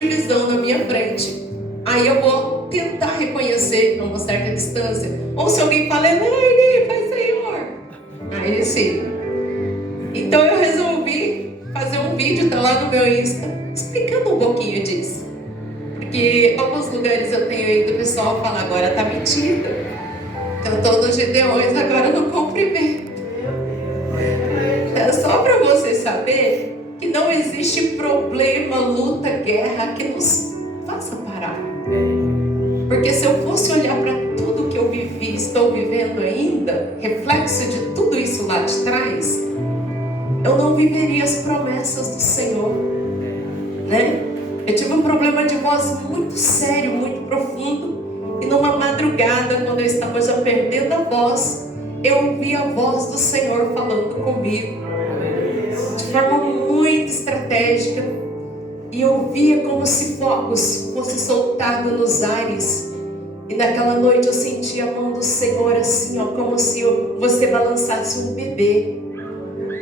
visão na minha frente. Aí eu vou tentar reconhecer a uma certa distância. Ou se alguém fala, Elaine, Pai Senhor. Aí sim. Então eu resolvi fazer um vídeo, tá lá no meu Insta, explicando um pouquinho disso. Porque em alguns lugares eu tenho ido, o pessoal fala, agora tá metido. Cantou nos Gideões, agora no cumprimento. É só para você saber que não existe problema, luta, guerra que nos faça parar. Porque se eu fosse olhar para tudo que eu vivi, estou vivendo ainda, reflexo de tudo isso lá de trás, eu não viveria as promessas do Senhor, né? Eu tive um problema de voz muito sério, muito profundo, e numa madrugada, quando eu estava já perdendo a voz, eu ouvi a voz do Senhor falando comigo, de forma muito estratégica, e eu via como se fogos fossem soltados nos ares. E naquela noite eu senti a mão do Senhor assim, ó, como se você balançasse um bebê.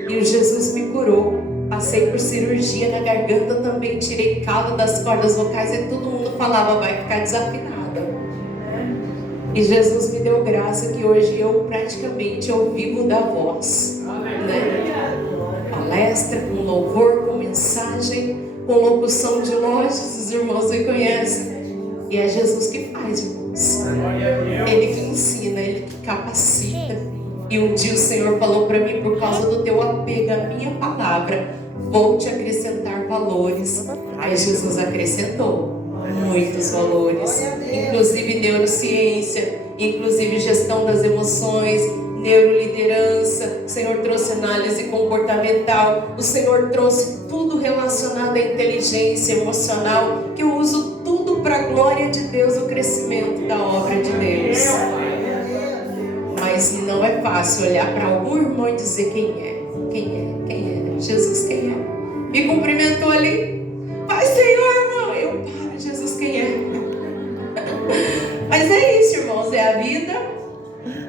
E o Jesus me curou. Passei por cirurgia na garganta também, tirei calo das cordas vocais e todo mundo falava, vai ficar desafinada. E Jesus me deu graça que hoje eu praticamente vivo da voz, né? Palestra, com louvor, com mensagem, com locução de lojas, os irmãos me conhecem. E é Jesus que faz, irmãos. Ele que ensina, Ele que capacita. E um dia o Senhor falou para mim, por causa do teu apego à minha palavra, vou te acrescentar valores. Aí Jesus acrescentou muitos valores, inclusive neurociência, inclusive gestão das emoções, neuroliderança. O Senhor trouxe análise comportamental, o Senhor trouxe tudo relacionado à inteligência emocional, que eu uso tudo para a glória de Deus, o crescimento da obra de Deus. Mas não é fácil olhar para algum irmão e dizer quem é. Jesus, quem é? Me cumprimentou ali. Pai, Senhor, irmão. Eu, para, Jesus, quem é? Mas é isso, irmãos, é a vida.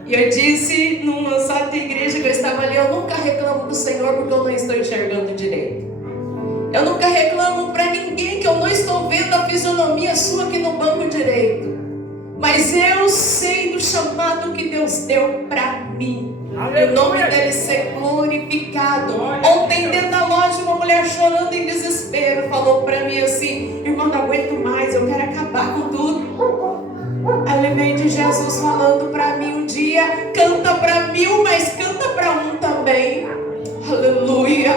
E eu disse numa sala de igreja que eu estava ali, eu nunca reclamo do Senhor porque eu não estou enxergando direito. Eu nunca reclamo para ninguém que eu não estou vendo a fisionomia sua aqui no banco direito. Mas eu sei do chamado que Deus deu para mim. O nome dele ser glorificado. Ontem dentro da loja uma mulher chorando em desespero falou para mim assim, irmão, não aguento mais, eu quero acabar com tudo. Aí eu lembrei de Jesus falando para mim um dia, canta para 1000, mas canta para um também. Aleluia.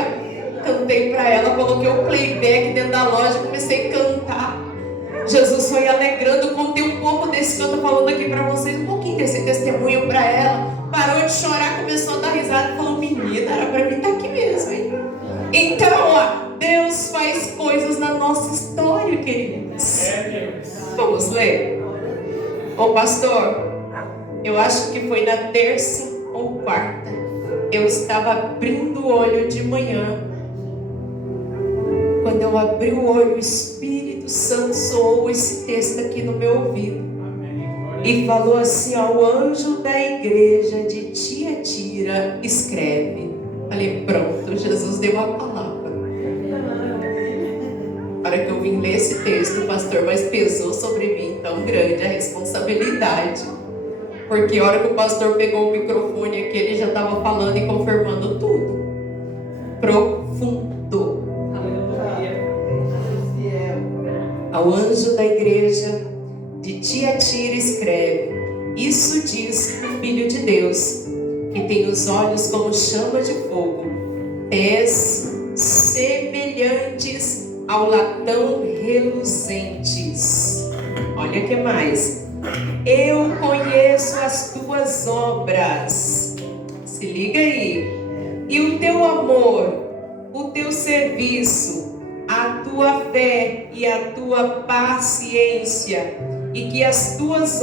Cantei para ela, coloquei o playback dentro da loja, comecei a cantar. Jesus foi alegrando, contei um pouco desse que eu estou falando aqui para vocês, um pouquinho desse testemunho para ela. Parou de chorar, começou a dar risada e falou, menina, era para mim estar aqui mesmo, hein? Então, Deus faz coisas na nossa história, queridos. Vamos ler? Ô pastor, eu acho que foi na terça ou quarta, eu estava abrindo o olho de manhã. Quando eu abri o olho, o Espírito Santo soou esse texto aqui no meu ouvido. E falou assim, o anjo da igreja de Tiatira escreve. Falei, pronto, Jesus deu a palavra. Na hora que eu vim ler esse texto, pastor, mas pesou sobre mim tão grande a responsabilidade. Porque a hora que o pastor pegou o microfone aqui, ele já estava falando e confirmando tudo. Profundo. Ao anjo da igreja de Tiatira escreve, isso diz o Filho de Deus, que tem os olhos como chama de fogo, pés semelhantes ao latão reluzentes. Olha o que mais. Eu conheço as tuas obras. Se liga aí. E o teu amor, o teu serviço, a tua fé e a tua paciência, e que as tuas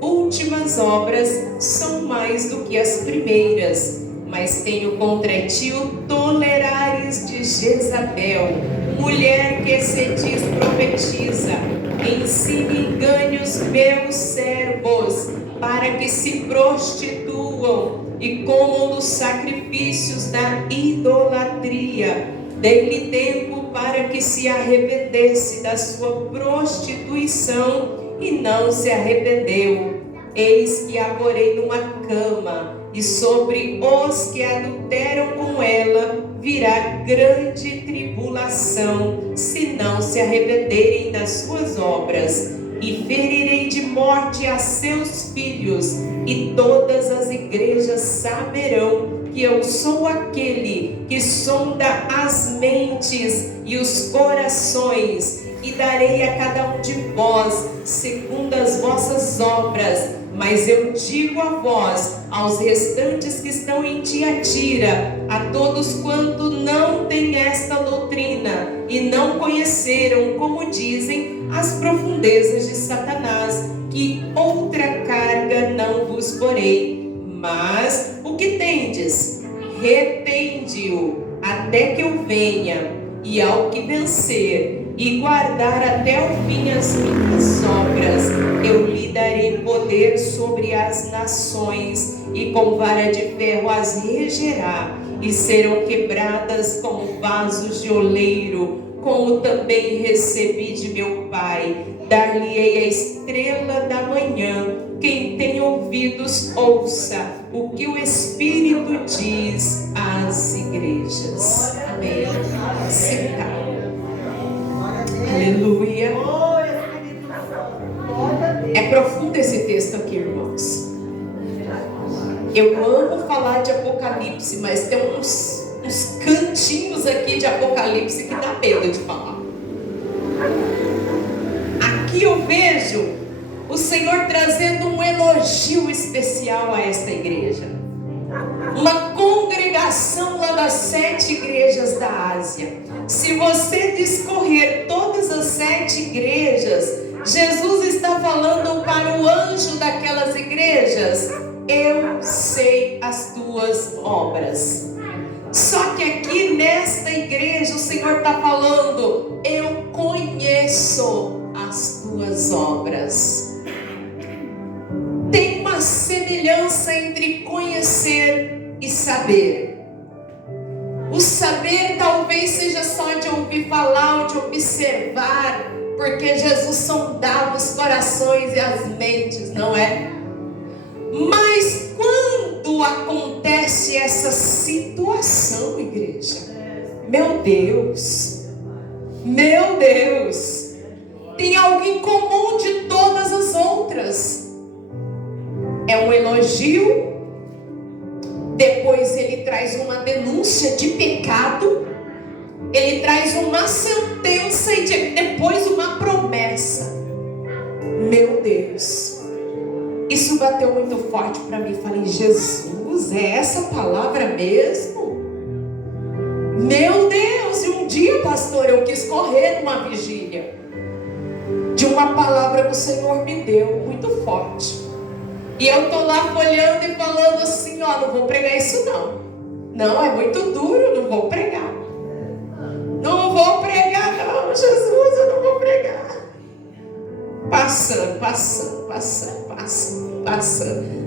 últimas obras, são mais do que as primeiras. Mas tenho contra ti o tolerares de Jezabel, mulher que se diz profetiza, ensina engane os meus servos, para que se prostituam e comam dos sacrifícios da idolatria. Dei-lhe tempo para que se arrependesse da sua prostituição, e não se arrependeu. Eis que a porei numa cama, e sobre os que adulteram com ela virá grande tribulação, se não se arrependerem das suas obras. E ferirei de morte a seus filhos, e todas as igrejas saberão que eu sou aquele que sonda as mentes e os corações, e darei a cada um de vós segundo as vossas obras. Mas eu digo a vós, aos restantes que estão em Tiatira, a todos quanto não têm esta doutrina e não conheceram, como dizem, as profundezas de Satanás, que outra carga não vos porei. Mas o que tendes, retende-o até que eu venha, e ao que vencer e guardar até o fim as minhas obras, eu lhe darei poder sobre as nações, e com vara de ferro as regerá, e serão quebradas como vasos de oleiro, como também recebi de meu Pai. Dar-lhe-ei a estrela da manhã. Quem tem ouvidos, ouça o que o Espírito diz às igrejas. Amém. Sentar. Aleluia. É profundo esse texto aqui, irmãos. Eu amo falar de Apocalipse, mas tem uns cantinhos aqui de Apocalipse que dá medo de falar. Aqui eu vejo o Senhor trazendo um elogio especial a esta igreja. Uma congregação lá das 7 igrejas da Ásia. Se você discorrer todas as 7 igrejas, Jesus está falando para o anjo daquelas igrejas: eu sei as tuas obras. Só que aqui nesta igreja o Senhor está falando: eu conheço as tuas obras. Tem uma semelhança entre conhecer e saber. O saber talvez seja só de ouvir falar ou de observar, porque Jesus sondava os corações e as mentes, não é? Mas quando acontece essa situação, igreja, meu Deus, tem algo em comum de todas as outras. É um elogio, depois ele traz uma denúncia de pecado, ele traz uma sentença e depois uma promessa. Meu Deus, isso bateu muito forte para mim. Falei: Jesus, é essa palavra mesmo? Meu Deus! E um dia, pastor, eu quis correr numa vigília de uma palavra que o Senhor me deu muito forte. E eu estou lá folhando e falando assim: ó, não vou pregar isso não. Não, é muito duro, não vou pregar. Não vou pregar não, Jesus, eu não vou pregar. Passando.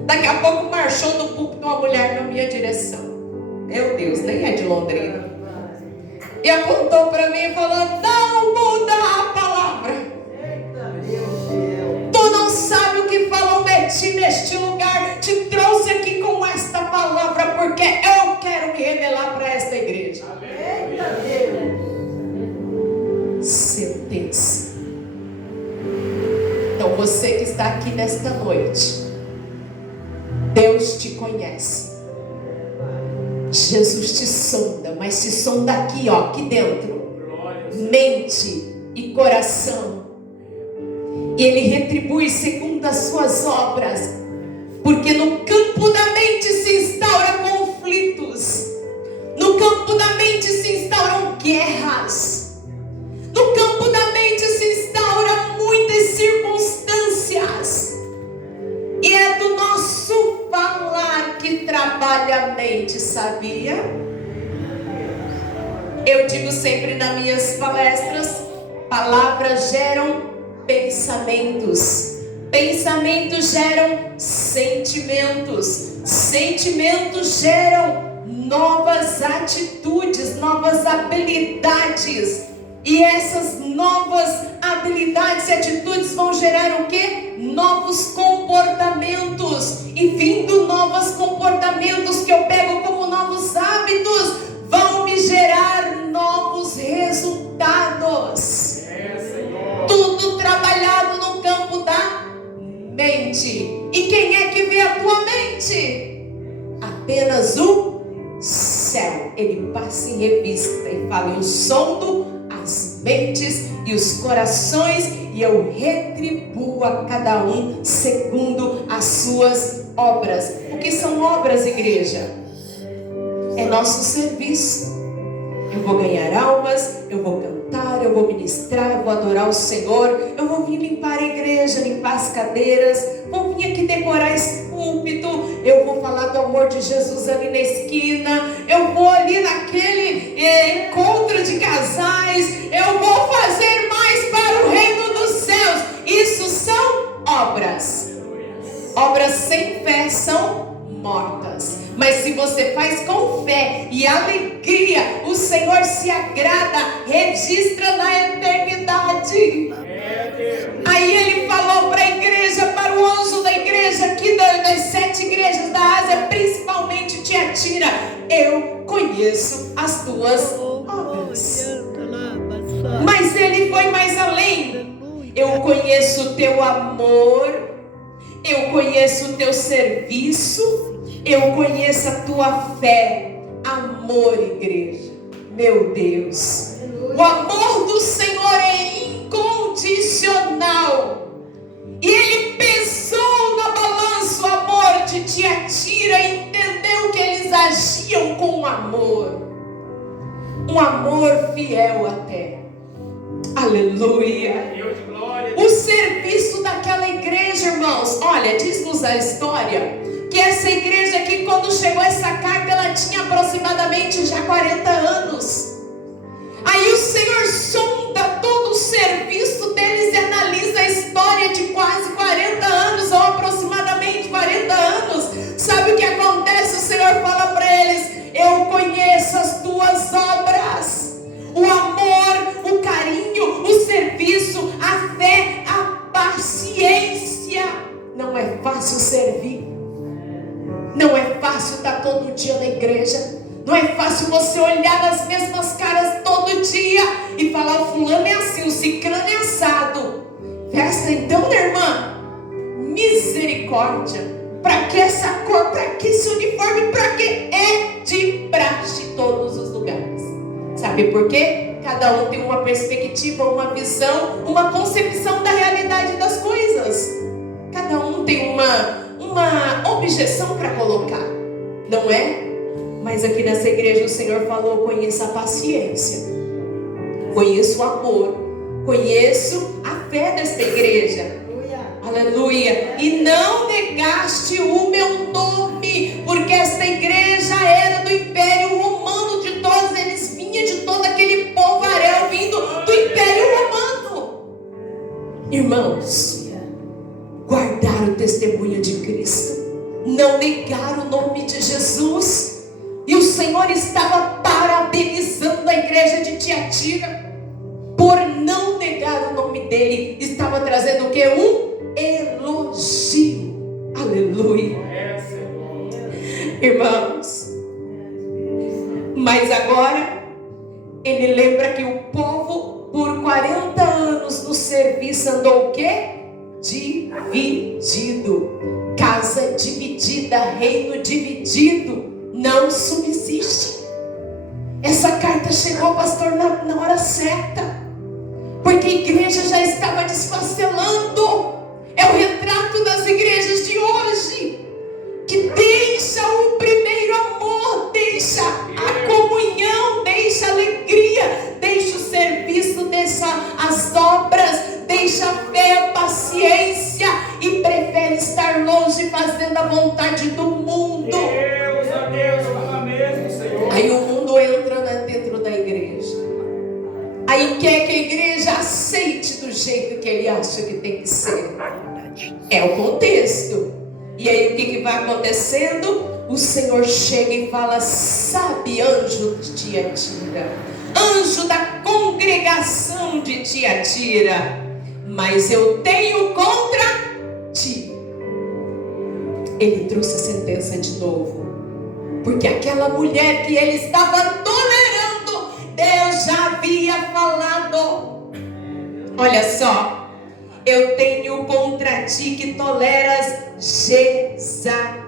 Daqui a pouco marchou do púlpito uma mulher na minha direção. Meu Deus, nem é de Londrina. E apontou para mim e falou: não muda a palavra. Tu não sabe o que falou de ti neste lugar. Te trouxe aqui com esta palavra porque eu quero me revelar para esta igreja. Sentença. Então você que está aqui nesta noite, Deus te conhece. Jesus te sonda, mas te sonda aqui, ó, aqui dentro. Mente e coração. E Ele retribui segundo as suas obras. Porque no campo da mente se instauram conflitos. No campo da mente se instauram guerras. No campo da mente se instauram muitas circunstâncias. E é do nosso falar que trabalha a mente, sabia? Eu digo sempre nas minhas palestras: palavras geram pensamentos. Pensamentos geram sentimentos. Sentimentos geram novas atitudes, novas habilidades. E essas novas habilidades e atitudes vão gerar o quê? Novos comportamentos. E vindo novos comportamentos que eu pego como novos hábitos, vão me gerar novos resultados. Tudo trabalhado no campo da mente. E quem é que vê a tua mente? Apenas o céu. Ele passa em revista e fala: eu sondo as mentes e os corações, e eu retribuo a cada um segundo as suas obras. O que são obras, igreja? É nosso serviço. Eu vou ganhar almas, eu vou cantar, eu vou ministrar, eu vou adorar o Senhor, eu vou vir limpar a igreja, limpar as cadeiras, vou vir aqui decorar esse púlpito, eu vou falar do amor de Jesus ali na esquina, eu vou ali naquele encontro de casais, eu vou fazer mais para o reino dos céus. Isso são obras. Obras sem fé são mortas. Mas se você faz com fé e alegria, o Senhor se agrada, registra na eternidade. Aí ele falou para a igreja, para o anjo da igreja aqui das 7 igrejas da Ásia, principalmente Tiatira: eu conheço as tuas obras. Mas ele foi mais além. Eu conheço o teu amor, eu conheço o teu serviço, eu conheço a tua fé. Amor, igreja. Meu Deus. O amor do Senhor é incondicional. E ele pesou na balança o amor de Tiatira e entendeu que eles agiam com amor. Um amor fiel até. Aleluia. O serviço daquela igreja, irmãos. Olha, diz-nos a história que essa igreja aqui, quando chegou essa carta, ela tinha aproximadamente já 40 anos. Aí o Senhor sonda todo o serviço deles e analisa a história de quase 40 anos, ou aproximadamente 40 anos. Sabe o que acontece? O Senhor fala para eles: eu conheço as tuas obras. O amor, o carinho, o serviço, a fé, a paciência. Não é fácil servir. Não é fácil estar todo dia na igreja. Não é fácil você olhar nas mesmas caras todo dia e falar: o fulano é assim, o ciclano é assado. Festa então, né, irmã? Misericórdia. Para que essa cor? Para que esse uniforme? Para que? É de praxe em todos os lugares. Sabe por quê? Cada um tem uma perspectiva, uma visão, uma concepção da realidade das coisas. Cada um tem uma objeção para colocar, não é? Mas aqui nessa igreja o Senhor falou: conheço a paciência, conheço o amor, conheço a fé desta igreja. Aleluia. E não negaste o meu nome, porque esta igreja era do Império Romano, de todos eles vinha de todo aquele povoaréu vindo do Império Romano. Irmãos, guardar o testemunho de Cristo, não negar o nome de Jesus. E o Senhor estava parabenizando a igreja de Tiatira por não negar o nome dele. Estava trazendo o que? Um elogio. Aleluia. Irmãos, mas agora ele lembra que o povo por 40 anos no serviço andou o quê? Dividido. Casa dividida, reino dividido, não subsiste. Essa carta chegou, pastor, na hora certa, porque a igreja já estava desfacelando. É o retrato das igrejas de hoje, que deixa o primeiro amor, deixa a comunhão, deixa a alegria, deixa o serviço, deixa as obras, deixa a fé, a paciência, e prefere estar longe fazendo a vontade do mundo. Deus, fala mesmo, Senhor. Aí o mundo entra dentro da igreja. Aí quer que a igreja aceite do jeito que ele acha que tem que ser. É o contexto. E aí o que vai acontecendo? O Senhor chega e fala: sabe, anjo de Tiatira, anjo da congregação de Tiatira, mas eu tenho contra ti. Ele trouxe a sentença de novo, porque aquela mulher que ele estava tolerando, Deus já havia falado. Olha só, eu tenho contra ti que toleras Jezabel,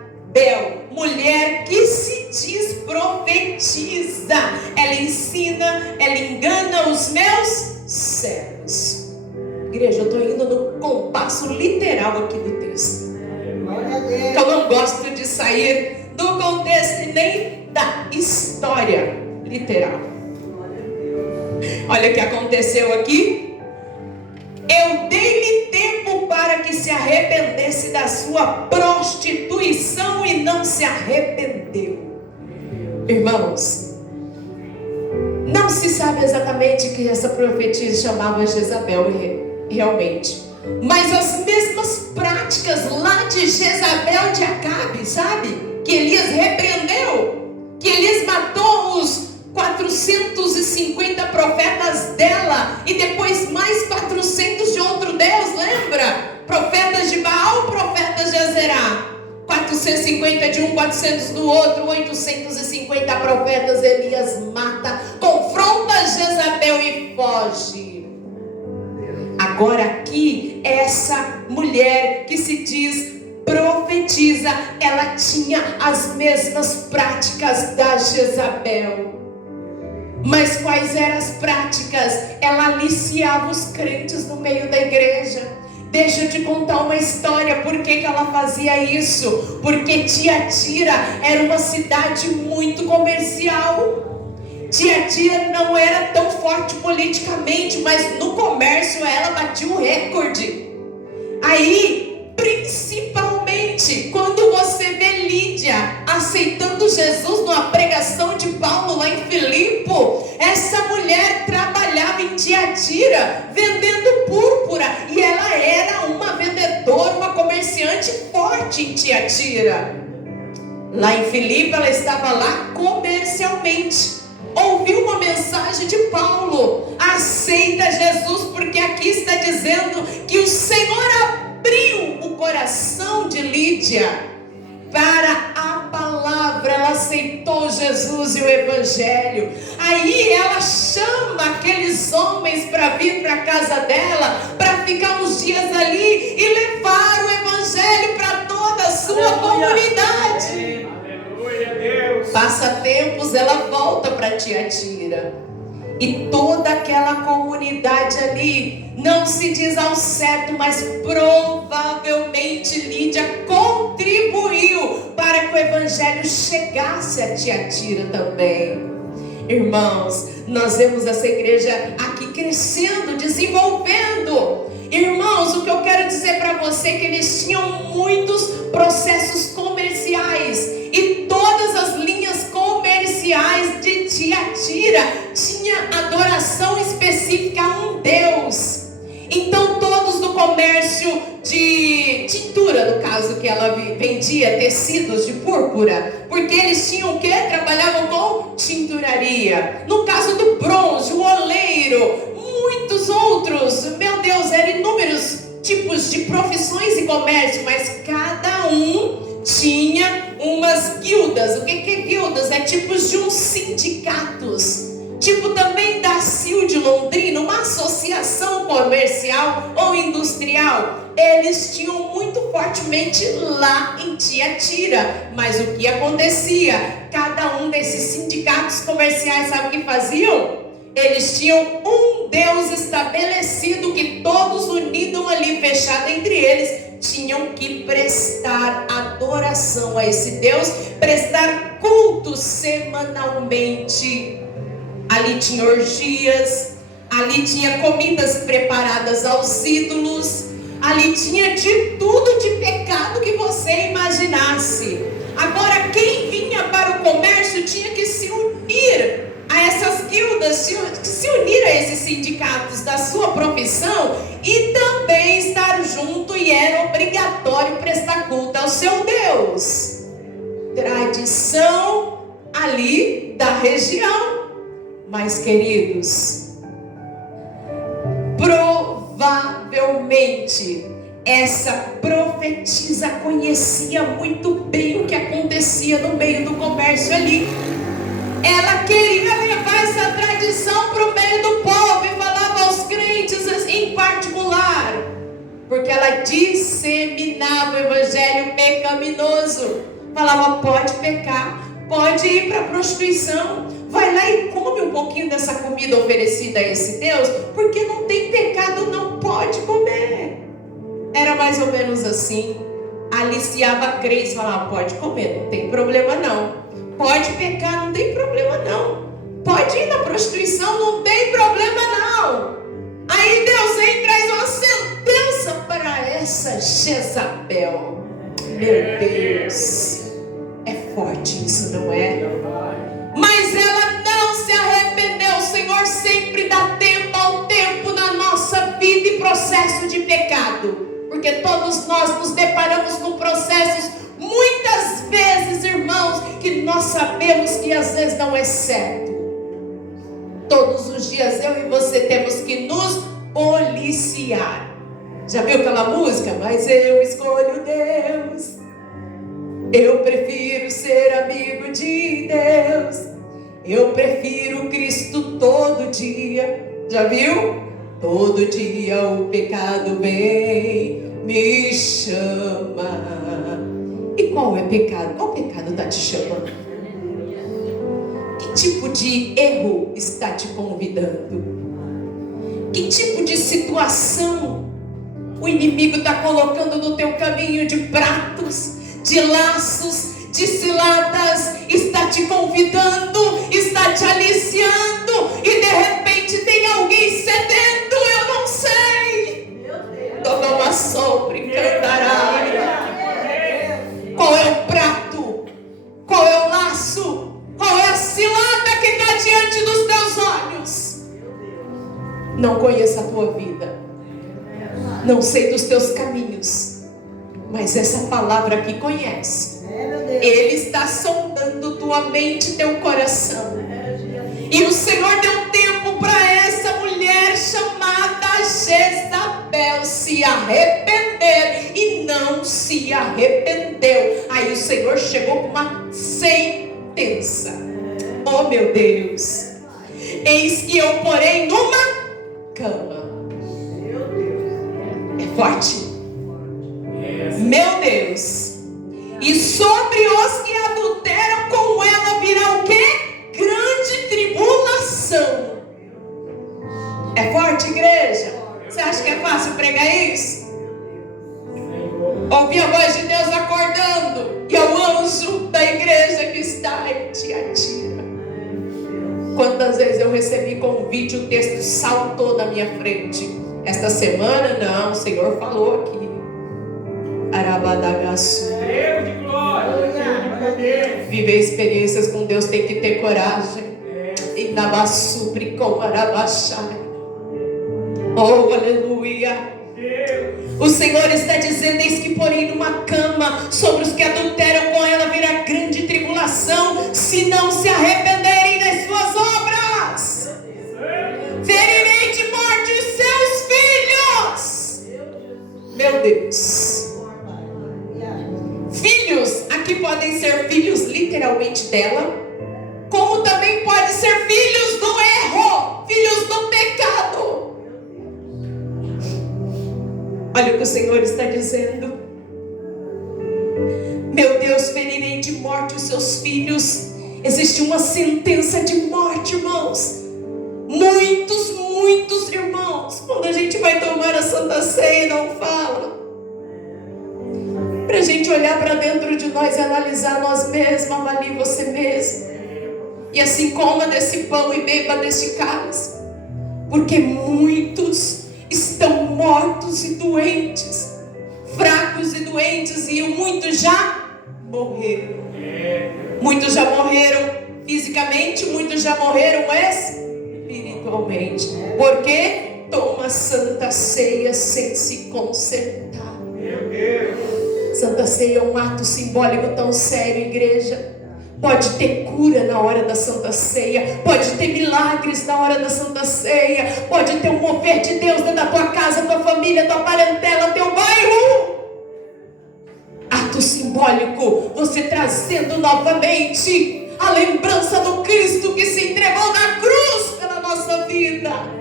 mulher que se diz profetiza. Ela ensina, ela engana os meus servos. Igreja, eu estou indo no compasso literal aqui do texto. Eu não gosto de sair do contexto e nem da história literal. Olha o que aconteceu aqui. Eu dei-lhe tempo para que se arrependesse da sua prostituição e não se arrependeu. Irmãos, não se sabe exatamente que essa profetisa chamava Jezabel realmente, mas as mesmas práticas lá de Jezabel de Acabe, sabe? Que Elias repreendeu, que Elias matou os 450 profetas dela e depois mais 400 de outro Deus, lembra? Profetas de Baal, profetas de Azerá. 450 de um, 400 do outro, 850 profetas. Elias mata, confronta Jezabel e foge. Agora aqui, essa mulher que se diz profetiza, ela tinha as mesmas práticas da Jezabel. Mas quais eram as práticas? Ela aliciava os crentes no meio da igreja. Deixa eu te contar uma história. Por que ela fazia isso? Porque Tiatira era uma cidade muito comercial. Tiatira não era tão forte politicamente, mas no comércio ela batia o recorde. Aí, principalmente, quando você vê Lídia aceitando Jesus numa pregação de Paulo lá em Filipe, essa mulher trabalhava em Tiatira vendendo púrpura, e ela era uma vendedora, uma comerciante forte em Tiatira. Lá em Filipe ela estava lá comercialmente. Ouviu uma mensagem de Paulo, aceita Jesus, porque aqui está dizendo que o Senhor abriu o coração de Lídia para a palavra. Ela aceitou Jesus e o Evangelho. Aí ela chama aqueles homens para vir para a casa dela, para ficar uns dias ali e levar o Evangelho para toda a sua comunidade. Passa tempos, ela volta para Tiatira, e toda aquela comunidade ali, não se diz ao certo, mas provavelmente Lídia contribuiu para que o Evangelho chegasse a Tiatira também. Irmãos, nós vemos essa igreja aqui crescendo, desenvolvendo. Irmãos, o que eu quero dizer para você é que eles tinham muitos processos comerciais, e todas as linhas comerciais de Tiatira tinha adoração específica a um Deus. Então todos do comércio de tintura, no caso que ela vendia tecidos de púrpura, porque eles tinham o que? Trabalhavam com tinturaria. No caso do bronze, o oleiro, muitos outros, meu Deus, eram inúmeros tipos de profissões e comércio, mas cada um tinha umas guildas. O que é guildas? É tipos de uns sindicatos, tipo também da CIL de Londrina, uma associação comercial ou industrial. Eles tinham muito fortemente lá em Tiatira. Mas o que acontecia? Cada um desses sindicatos comerciais, sabe o que faziam? Eles tinham um Deus estabelecido, que todos unidos ali, fechado entre eles, tinham que prestar adoração a esse Deus, prestar culto semanalmente. Ali tinha orgias, ali tinha comidas preparadas aos ídolos, ali tinha de tudo de pecado que você imaginasse. Agora, quem vinha para o comércio tinha que se unir a essas guildas, se unir a esses sindicatos da sua profissão e também estar junto, e era obrigatório prestar culto ao seu Deus. Tradição ali da região. Mas, queridos, provavelmente essa profetisa conhecia muito bem o que acontecia no meio do comércio ali. Ela queria levar essa tradição para o meio do povo e falava aos crentes em particular, porque ela disseminava o evangelho pecaminoso. Falava: pode pecar, pode ir para a prostituição, vai lá e come um pouquinho dessa comida oferecida a esse Deus, porque não tem pecado, não pode comer. Era mais ou menos assim. Aliciava crentes, falava: pode comer, não tem problema não. Pode pecar, não tem problema não. Pode ir na prostituição, não tem problema não. Aí Deus vem e traz uma sentença para essa Jezabel. Meu Deus, é forte isso, não é? Mas ela não se arrependeu. O Senhor sempre dá tempo ao tempo na nossa vida e processo de pecado, porque todos nós nos deparamos com processos, muitas vezes, irmãos, que nós sabemos que às vezes não é certo. Todos os dias eu e você temos que nos policiar. Já viu aquela música? Mas eu escolho Deus, eu prefiro ser amigo de Deus, eu prefiro Cristo todo dia. Já viu? Todo dia o pecado vem, me chama. E qual é pecado? Qual pecado está te chamando? Que tipo de erro está te convidando? Que tipo de situação o inimigo está colocando no teu caminho, de pratos, de laços, de ciladas? Está te convidando, está te aliciando, e de repente tem alguém cedendo. Eu não sei. Toda uma sombra encantará. Qual é o prato? Qual é o laço? Qual é a cilada que está diante dos teus olhos? Não conheço a tua vida, não sei dos teus caminhos, mas essa palavra aqui conhece. Ele está sondando tua mente, teu coração. E o Senhor deu tempo para essa mulher chamada Jezabel se arrepender, e não se arrependeu. Aí o Senhor chegou com uma sentença. Oh meu Deus, eis que eu porei numa cama. É forte. Meu Deus. E sobre os que adulteram com ela virá o quê? Grande tribulação. É forte, igreja? Você acha que é fácil pregar isso? Ouvir a voz de Deus acordando, e ao anjo da igreja que está em Tiatira. Quantas vezes eu recebi convite, o texto saltou na minha frente. Esta semana, não, o Senhor falou aqui. Arabadagaçu. Deus de glória, Deus de poder. Viver experiências com Deus tem que ter coragem. Indabassupri com Arabachai. Oh, aleluia. O Senhor está dizendo: eis que porém numa cama, sobre os que adulteram com ela virá grande tribulação, se não se arrependerem das suas obras. Ferirei de morte os seus filhos. Meu Deus. Filhos, aqui podem ser filhos literalmente dela, como também pode ser filhos do erro, filhos do pecado. Olha o que o Senhor está dizendo. Meu Deus, ferirei de morte os seus filhos. Existe uma sentença de morte, irmãos. Muitos irmãos, quando a gente vai tomar a Santa Ceia, não fala. Para a gente olhar para dentro de nós e analisar nós mesmos, avalie você mesmo. E assim coma desse pão e beba desse cálice. Porque muitos estão mortos e doentes, fracos e doentes, e muitos já morreram. Muitos já morreram fisicamente, muitos já morreram espiritualmente. Porque toma Santa Ceia sem se consertar. Santa Ceia é um ato simbólico tão sério, igreja. Pode ter cura na hora da Santa Ceia, pode ter milagres na hora da Santa Ceia, pode ter um mover de Deus dentro da tua casa, tua família, tua parentela, teu bairro. Ato simbólico, você trazendo novamente a lembrança do Cristo que se entregou na cruz pela nossa vida.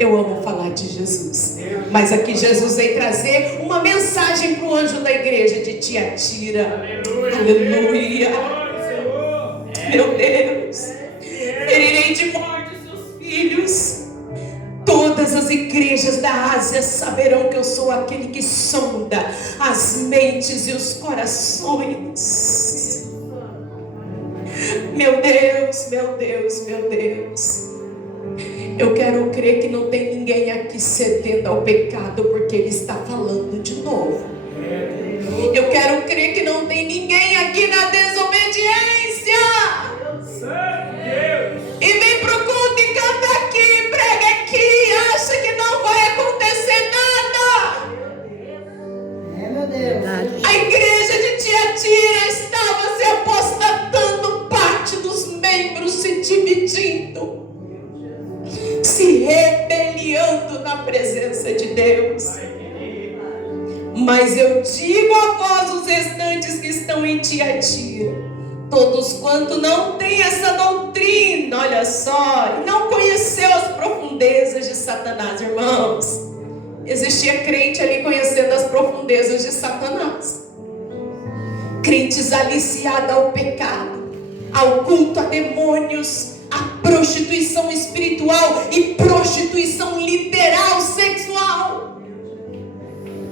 Eu amo falar de Jesus, mas aqui Jesus veio trazer uma mensagem para o anjo da igreja de Tiatira. Aleluia. Meu Deus, ferirei de morte seus filhos. Todas as igrejas da Ásia saberão que eu sou aquele que sonda as mentes e os corações. Meu Deus, meu Deus, meu Deus. Eu quero crer que não tem ninguém aqui cedendo ao pecado, porque Ele está falando de novo. Eu quero crer que não tem ninguém aqui na desobediência. E vem pro culto e canta aqui, prega aqui, acha que não vai acontecer nada. Meu Deus. A igreja de Tiatira estava se apostatando, parte dos membros se dividindo, se rebeliando na presença de Deus. Mas eu digo a vós, os restantes que estão em Tiatira, todos quanto não têm essa doutrina, olha só, não conheceu as profundezas de Satanás, irmãos. Existia crente ali conhecendo as profundezas de Satanás, crentes aliciados ao pecado, ao culto a demônios, a prostituição espiritual e prostituição literal sexual.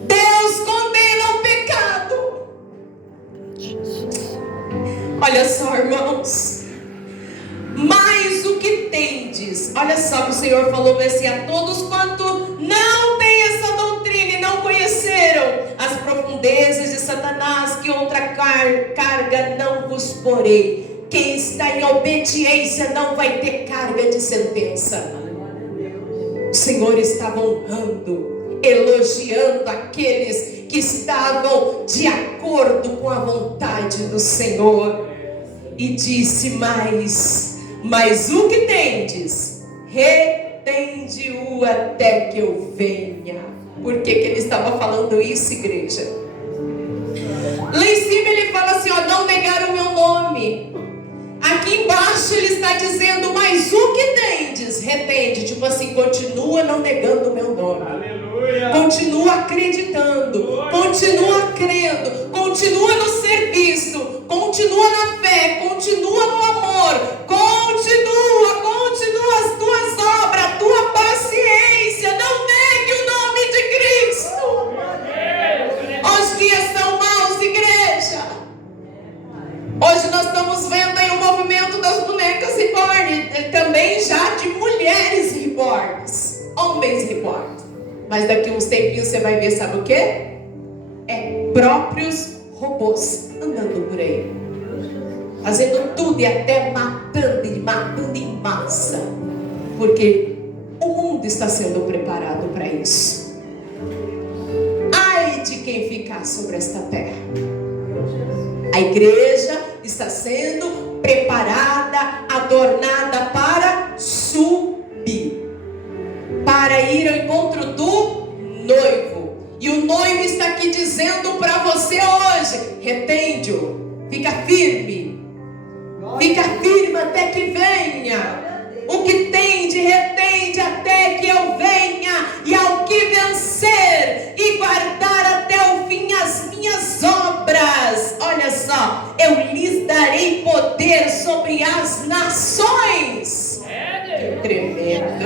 Deus condena o pecado. Olha só, irmãos, mas o que tendes, olha só que o Senhor falou assim: a todos quanto não têm essa doutrina e não conheceram as profundezas de Satanás, que outra carga não vos porei. Quem está em obediência não vai ter carga de sentença. O Senhor estava honrando, elogiando aqueles que estavam de acordo com a vontade do Senhor. E disse mais: mas o que tendes, retende-o até que eu venha. Por que ele estava falando isso, igreja? Lá em cima ele fala assim, ó, não negaram o meu nome. Aqui embaixo ele está dizendo, mas o que tendes, retende. Tipo assim, continua não negando o meu nome. Aleluia. Continua acreditando, continua crendo, continua no serviço, continua na fé, continua no amor, continua as tuas obras, a tua paciência. Não negue o nome de Cristo. Os dias são maus, igreja. Hoje nós estamos vendo aí o movimento das bonecas reborn, também já de mulheres reborns, homens reborn. Mas daqui uns tempinhos você vai ver, sabe o que? É próprios robôs andando por aí, fazendo tudo e até matando em massa, porque o mundo está sendo preparado para isso. Ai de quem ficar sobre esta terra. A igreja está sendo preparada, adornada para subir, para ir ao encontro do noivo. E o noivo está aqui dizendo para você hoje: retende-o, fica firme até que venha. O que tende, retende até que eu venha. E ao que vencer e guardar até o fim as minhas obras, olha só, eu lhes darei poder sobre as nações. Que tremendo.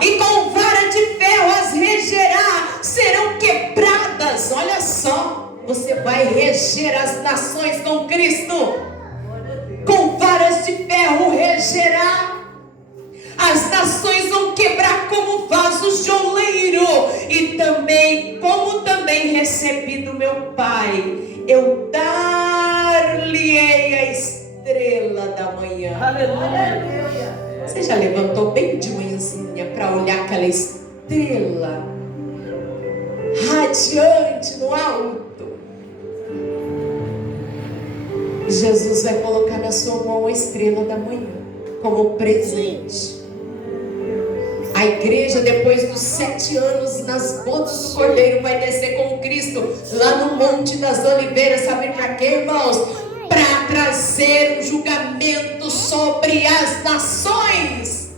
E com vara de ferro as regerá, serão quebradas. Olha só, você vai reger as nações com Cristo. Com varas de ferro regerá. As nações vão quebrar como vasos de oleiro. E também, como também recebi do meu Pai, eu dar-lhe-ei a estrela da manhã. Aleluia. Você já levantou bem de manhãzinha para olhar aquela estrela radiante no alto? Jesus vai colocar na sua mão a estrela da manhã como presente. A igreja, depois dos 7 anos nas bodas do Cordeiro, vai descer com Cristo lá no Monte das Oliveiras. Sabe para quê, irmãos? Para trazer um julgamento sobre as nações.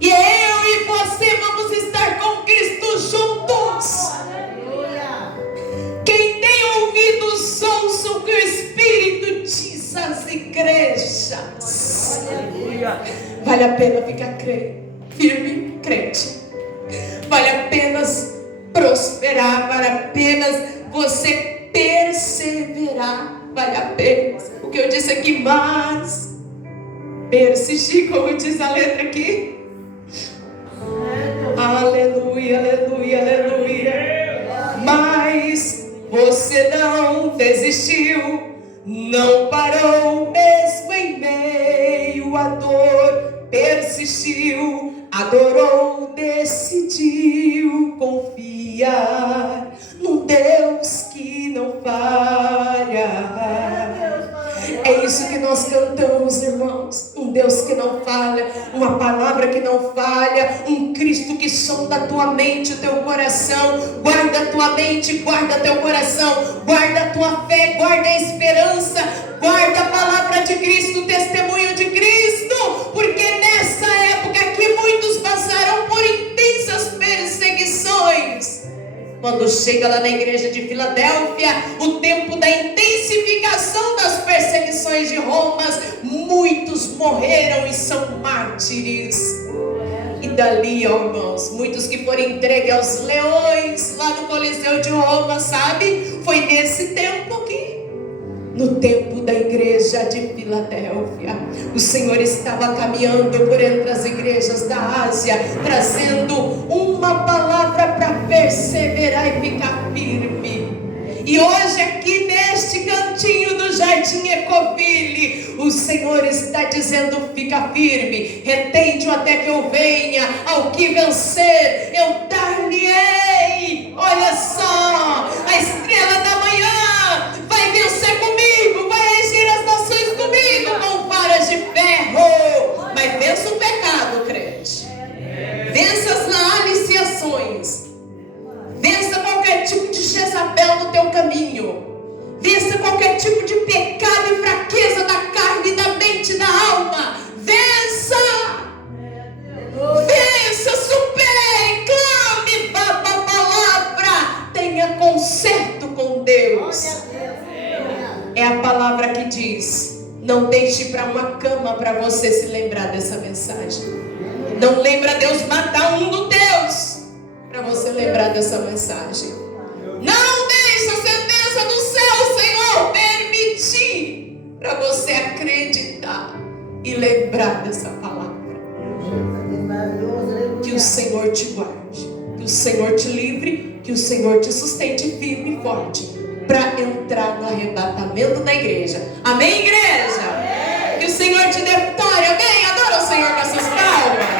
E eu e você vamos estar com Cristo juntos. Quem tem ouvidos, ouça o que o Espírito diz às igrejas. Vale a pena ficar firme, crente. Vale a pena prosperar, vale a pena você perseverar, vale a pena. O que eu disse aqui, mas persistir, como diz a letra aqui. Aleluia, aleluia, aleluia. Mas você não desistiu, não parou mesmo em meio à dor, persistiu, adorou, decidiu confiar num Deus que não falha. É isso que nós cantamos, irmãos. Um Deus que não falha, uma palavra que não falha, um Cristo que sonda a tua mente, o teu coração. Guarda a tua mente, guarda teu coração, guarda a tua fé, guarda a esperança, guarda a palavra de Cristo, o testemunho de Cristo, porque nessa época que muitos passaram por intensas perseguições. Quando chega lá na igreja de Filadélfia, o tempo da intensificação das perseguições de Roma, muitos morreram e são mártires. E dali, ó, irmãos, muitos que foram entregues aos leões lá no Coliseu de Roma, sabe? Foi nesse tempo aqui. No tempo da igreja de Filadélfia, o Senhor estava caminhando por entre as igrejas da Ásia, trazendo uma palavra para perseverar e ficar firme. E hoje aqui neste cantinho do Jardim Ecoville, o Senhor está dizendo: fica firme, retende-o até que eu venha. Ao que vencer, eu dar-lhe-ei. Olha só, a estrela da manhã vai vencer comigo, vai reger as nações comigo com varas de ferro. Mas vença o pecado, crente. Vença as aliciações. Vença qualquer tipo de Jezabel no teu caminho. Vença qualquer tipo de pecado e fraqueza da carne, da mente e da alma. Vença! Vença, supere, clame, baba a palavra. Tenha conserto com Deus. É a palavra que diz: não deixe para uma cama para você se lembrar dessa mensagem. Não lembra Deus matar um dos teus para você lembrar dessa mensagem. Não deixe a sentença do céu, Senhor, permitir para você acreditar e lembrar dessa palavra. Que o Senhor te guarde, que o Senhor te livre, que o Senhor te sustente firme e forte para entrar no arrebatamento da igreja. Amém, igreja? Amém. Que o Senhor te dê vitória. Amém? Adora o Senhor com essas palmas.